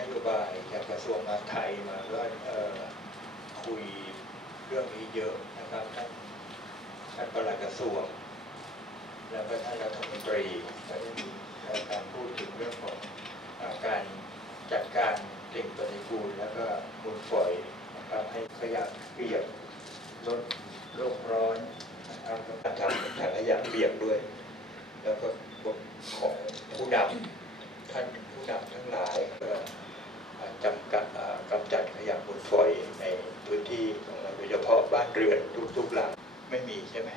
นโยบายจากกระทรวงมาไทยมาก็คุยเรื่องนี้เยอะนะครับท่านท่านประหลัดกระทรวง แล้วก็ท่านรัฐมนตรีก็ได้มีการพูดถึงเรื่องของการจัดการสิ่งปฏิกูลแล้วก็มูลฝอยนะครับให้ขยะเปียกลดโลกร้อนนะครับทำถังขยะเปียกด้วย แล้วก็บทของผู้ดำท่านผู้ดำทั้งหลาย เรือนทุกๆหลังไม่มีใช่ไหม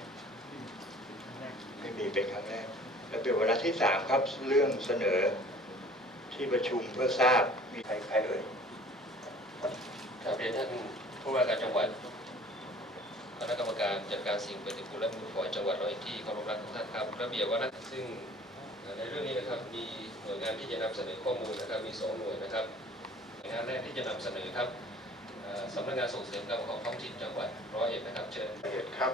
ไม่มีเป็นครั้งแรกและเป็นวาระที่สามครับเรื่องเสนอที่ประชุมเพื่อทราบมีใครใครเอ่ยกราบเรียนท่านผู้ว่าการจังหวัดคณะกรรมการจัดการสิ่งปฏิกูลและมูลฝอยจังหวัดร้อยที่เคารพรักทุกท่านครับระเบียบวาระซึ่งในเรื่องนี้นะครับมีหน่วยงานที่จะนำเสนอข้อมูลนะครับมีสองหน่วยนะครับหน่วยงานแรกที่จะนำเสนอครับ สำนักงานส่งเสริมการปกครองท้องถิ่นจังหวัดร้อยเอ็ดนะครับเชิญเหตุครับ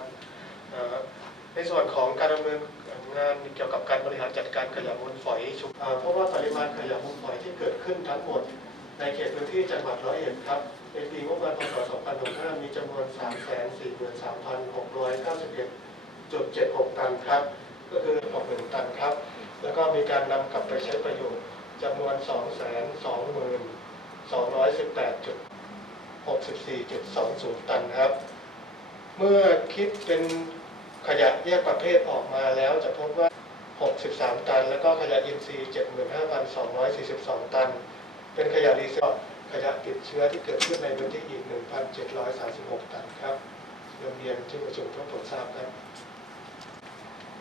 ในส่วนของการดำเนินงานเกี่ยวกับการบริหารจัดการขยะมูลฝอยชุมเพราะว่าปริมาณขยะมูลฝอยที่เกิดขึ้นทั้งหมด ในเขตพื้นที่จังหวัดร้อยเอ็ดครับในปีงบประมาณพศ2565มีจำนวน 343,691.76 ตันครับ ก็คือ60,000ตันครับ แล้วก็มีการนำกลับไปใช้ประโยชน์จำนวน 2 2 2 1 8 64.20 ตันครับ เมื่อคิดเป็นขยะแยกประเภทออกมาแล้วจะพบว่า 63 ตัน แล้วก็ขยะอินทรีย์ 75,242 ตัน เป็นขยะรีไซเคิลขยะติดเชื้อที่เกิดขึ้นในพื้นที่อีก 1,736 ตันครับเรียนเรียนที่ประชุมเพื่อโปรดทราบครับ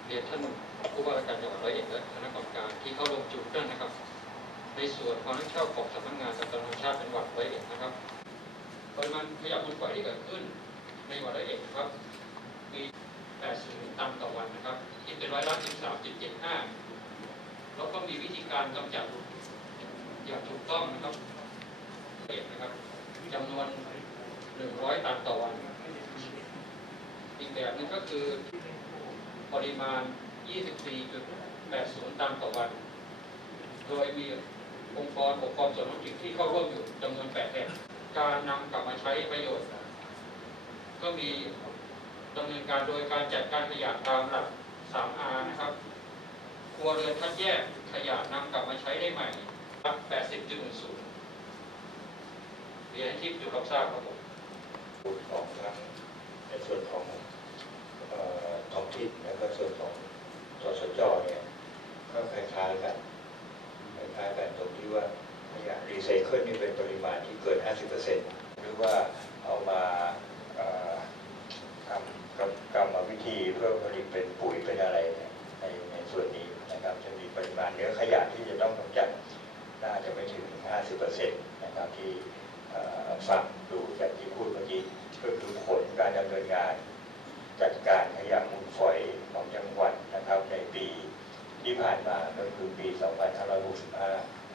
เรียนท่านผู้ว่าราชการจังหวัดร้อยเอ็ดและคณะกรรมการที่เข้าร่วมประชุมด้วยนะครับ ในส่วนความรับผิดชอบของสำนักงานสัตว์ธรรมชาติจังหวัดร้อยเอ็ดนะครับ ปริมาณขยะมูลฝอยที่เกิดขึ้นในจังหวัดร้อยเอ็ดนะครับมี 80 ตันต่อวันนะครับคิดเป็นร้อยละ 13.75 แล้วก็มีวิธีการกำจัดอย่างถูกต้องนะครับเอ็ดนะครับจำนวน 100 ตันต่อวัน อีกแบบนึงก็คือปริมาณ 24.80 ตันต่อวัน โดยมีองค์กรปกครองส่วนท้องถิ่นที่เข้าร่วมอยู่จำนวน 8 แห่ง การนำกลับมาใช้ประโยชน์ ก็มีดำเนินการโดยการจัดการขยะตามหลัก 3R นะครับ ครัวเรือนคัดแยกขยะนำกลับมาใช้ได้ใหม่ครับ80.10เรียนให้ที่ประชุมรับทราบครับผมพูดของทั้งในส่วนของท้องถิ่นแล้วก็ส่วนของสสจเนี่ยก็คล้ายๆกันคล้ายๆกันตรงที่ว่า ซเคิลนี่เป็นปริมาณที่เกิน 50%หรือว่าเอามาทำกับกรรมวิธีเพื่อผลิตเป็นปุ๋ยเป็นอะไรในในส่วนนี้นะครับจะมีปริมาณเนื้อขยะที่จะต้องกำจัดน่าจะไม่ถึง 50%นะครับที่ฟังดูจากที่พูดเมื่อกี้ก็คือผลการดำเนินงาน จัดการขยะมูลฝอยของจังหวัดนะครับในปีที่ผ่านมาก็คือปี 2565